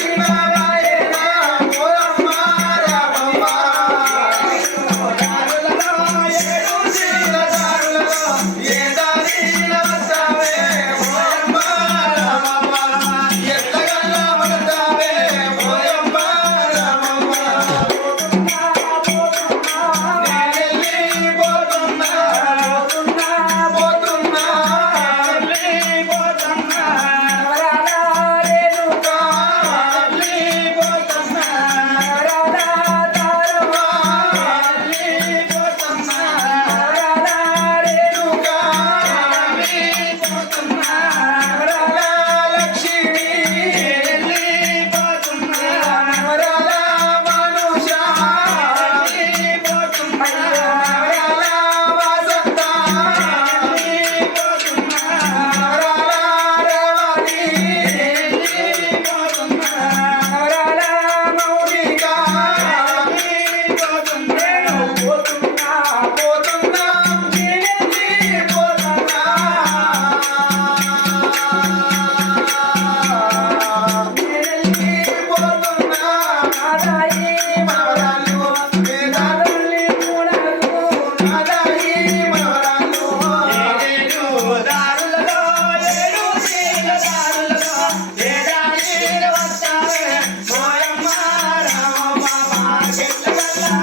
Krishna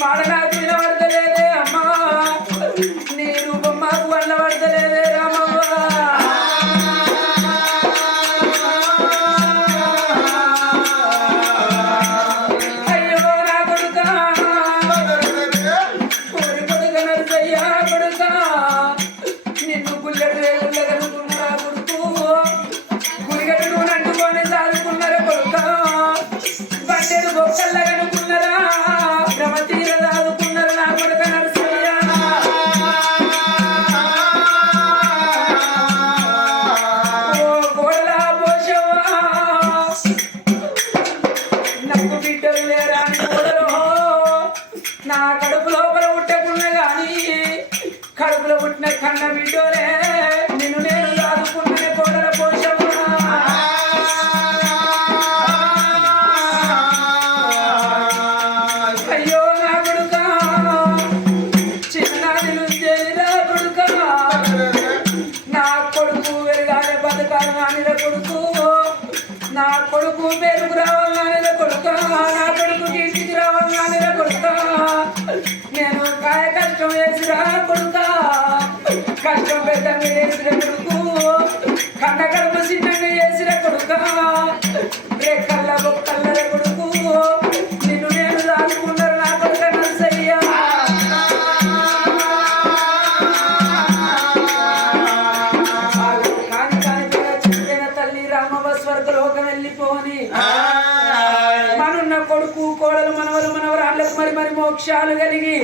Marina. కడుపులో పుట్టిన కన్న బిడ్డోలే నిన్ను నేను దాదుకున్న కోడల పోషమ్మా. అయ్యో నా కొడుక చిన్న నుంచి నా కొడుక. నా కొడుకు వెరగాలి బతకాలి నానిల కొడుకు. నా కొడుకు పేరుకు రావాలి నానిల కొడుక. పెద్దన్న చేసిన కొడుకు. చిన్న చేసిన తల్లి రామవ స్వర్గలోకం వెళ్ళిపోని మనున్న కొడుకు కోడలు మనవలు మనవరాళ్ళకు మరి మరి మోక్షాలు కలిగి.